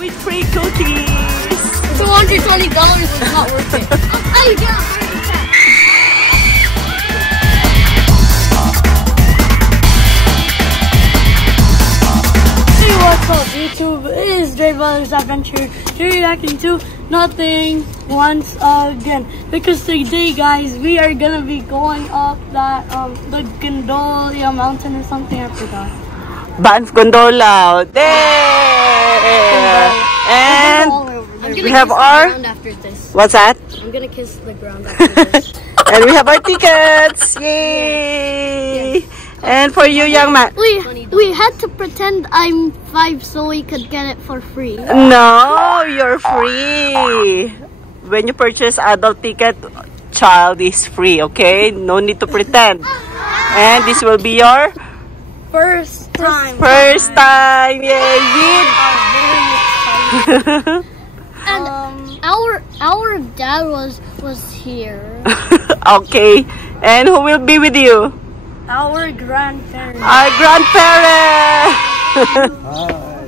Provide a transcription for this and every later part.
with free cookies. $220 was not worth it. Oh, yeah. Hey, what's up, YouTube? It is Dre Brothers Adventure. Here reacting to nothing once again. Because today, guys, we are gonna be going up that the Gondola mountain or something. I forgot. Banff Gondola. There. And we have our. After this. What's that? I'm gonna kiss the ground after this. And we have our tickets. Yay! And for you, young man. We had to pretend I'm 5 so we could get it for free. No, you're free. When you purchase adult ticket, child is free, okay? No need to pretend. And this will be your First time. first time. Yay! And our dad was here. Okay. And who will be with you? Our grandparents. Our grandparents. Hi.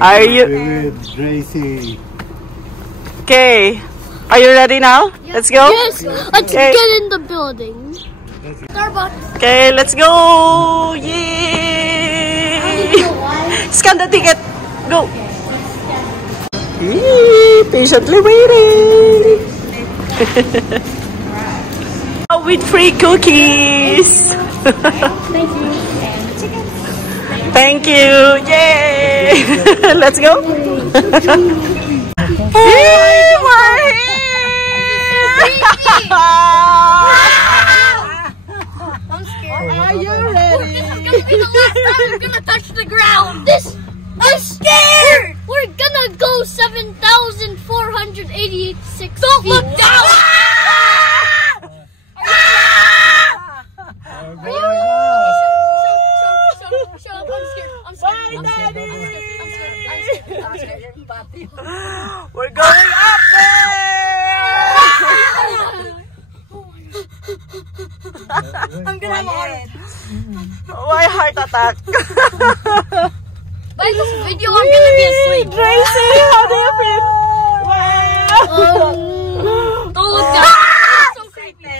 Are you With Gracie. okay? Are you ready now? Let's go. Yes, let's Okay. get in the building. Starbucks. Okay, let's go. Yay! Scan the ticket. Go. Yay, patiently waiting. With free cookies. Thank you. And the tickets. Thank you. Yay! Let's go. Hey, we're I'm scared. Are you ready? This is gonna be the last time I'm gonna touch the ground. I'm scared. We're gonna go 7,486 Don't look down. We're going up there! I'm gonna have a heart. Why heart attack? By this video, I'm gonna be asleep. Tracy, how do you feel? Wow! Don't look down. It's so creepy.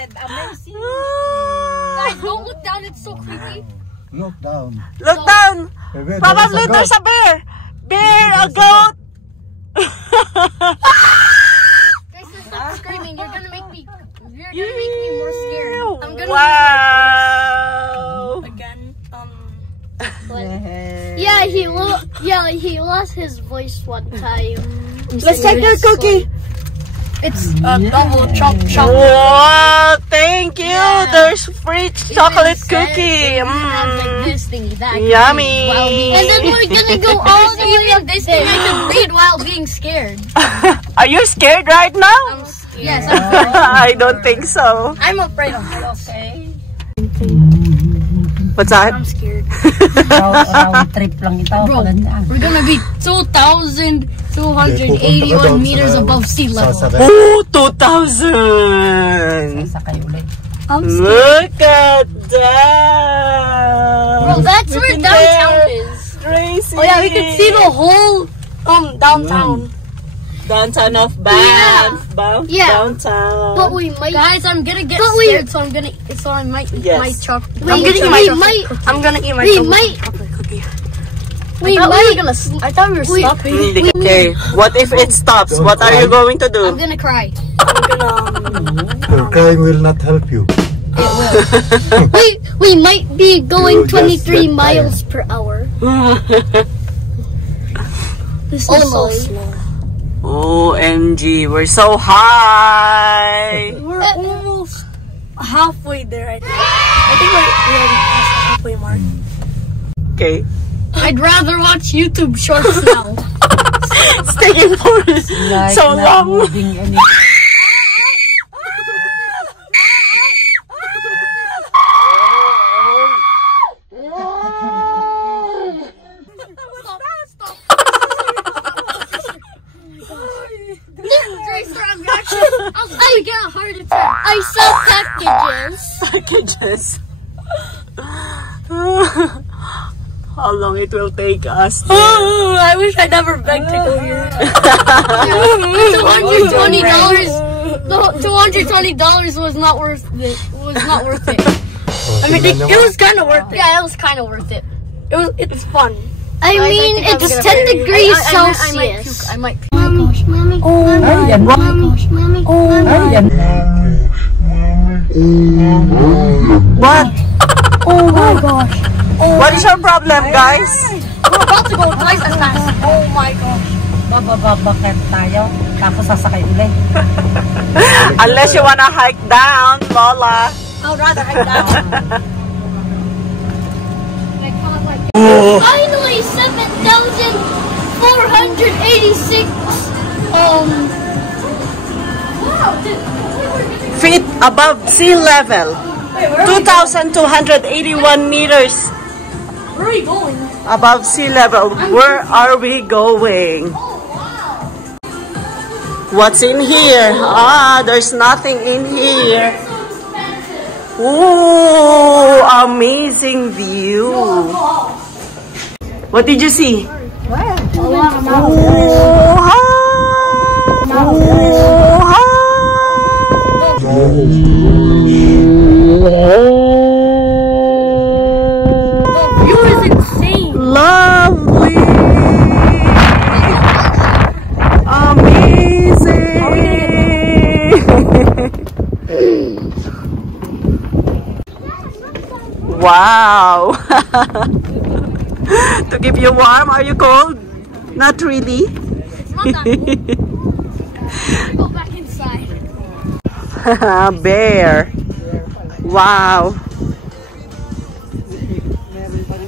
Guys, don't look down. It's so creepy. Look down. Look down! Maybe Probably there there's is a bear! Bear, a goat! Guys, stop screaming. You're gonna make me more scared. I'm gonna Wow! Again, he lost his voice one time. Let's take your cookie! it's a double chocolate. Wow, thank you! Yeah. There's free chocolate cookie! Like this thingy that I can Yummy! read while being- And then we're gonna go all the way up this thing I can read while being scared. Are you scared right now? I'm scared. Yes, I'm scared. I don't think so. I'm afraid of it, okay? What's that? I'm scared. Round trip lang ito. Bro, we're gonna be 2,281 meters above sea level. Oh, 2,000! Sakay ulit. I'm scared. Look at that! Bro, that's where downtown is. Tracy! Oh yeah, we can see the whole downtown. Downtown of Banff. Banff Yeah. downtown. But we might. Guys, I'm gonna get But scared, so I might eat Yes. my chocolate. I'm gonna eat my I'm gonna eat my We chocolate might. cookie. We I thought we were we- stopping. Okay, what if it stops? What are you going to do? I'm gonna cry. I'm gonna Your crying will not help you. We might be going You just 23 get miles per hour. This is Oh, so no. slow. OMG, we're so high! We're almost halfway there. I think we already passed the halfway mark. Okay. I'd rather watch YouTube shorts now. It's taking for Like so not long. moving any. I got a heart attack. I sell packages. Packages. how long it will take us. Oh, I wish I never begged to go here. $220 was not worth it. I mean, it was kind of worth it. Yeah, it was kind of worth it. It's fun. I mean, it's 10 degrees Celsius. I might. Mommy. Oh my Ayan. gosh. Oh my. Ayan. What? Oh my gosh. What is your problem, guys? We're about to go twice as fast. Oh my gosh. Babababakit tayo. Tapos sasakay ulit. Unless you wanna hike down, Lola. I'd rather hike down. Finally, 7,486. Wow. Feet above sea level. 2,281 meters Where are you going? above sea level. Where are we going? What's in here? Ah, there's nothing in here. Ooh, amazing view. What did you see? Oh, wow. The view is insane. Lovely. Amazing. Wow. To keep you warm, are you cold? Not really. It's not that cold. Go back inside. Bear. Wow.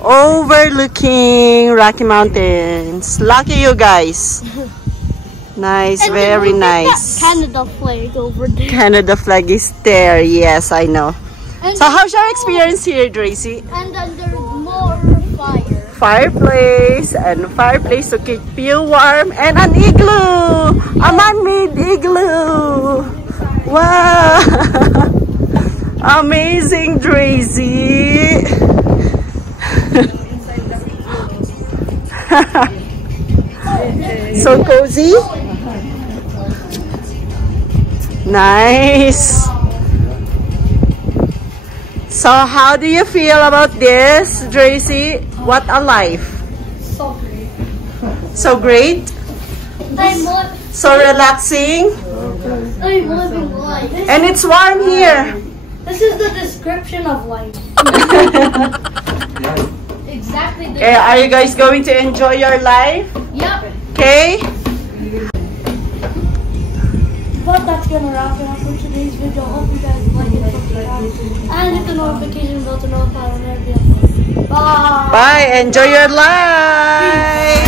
Overlooking Rocky Mountains. Lucky you guys. Nice, And very look at nice. that Canada flag over there. Canada flag is there. Yes, I know. And So how's your experience here, Tracy? And then there's more fire. Fireplace to keep you warm, and an igloo, a man-made igloo. Wow. Amazing, Tracy. So cozy. Nice. So how do you feel about this, Tracy? What a life. So great. So great. So relaxing. I'm living life. And it's warm here. This is the description of life. Exactly. Okay, are you guys going to enjoy your life? Yep. Okay? But that's gonna wrap it up for today's video. Hope you guys like it, subscribe, and hit the notification bell to notify whenever we upload. Bye! Bye. Enjoy your life.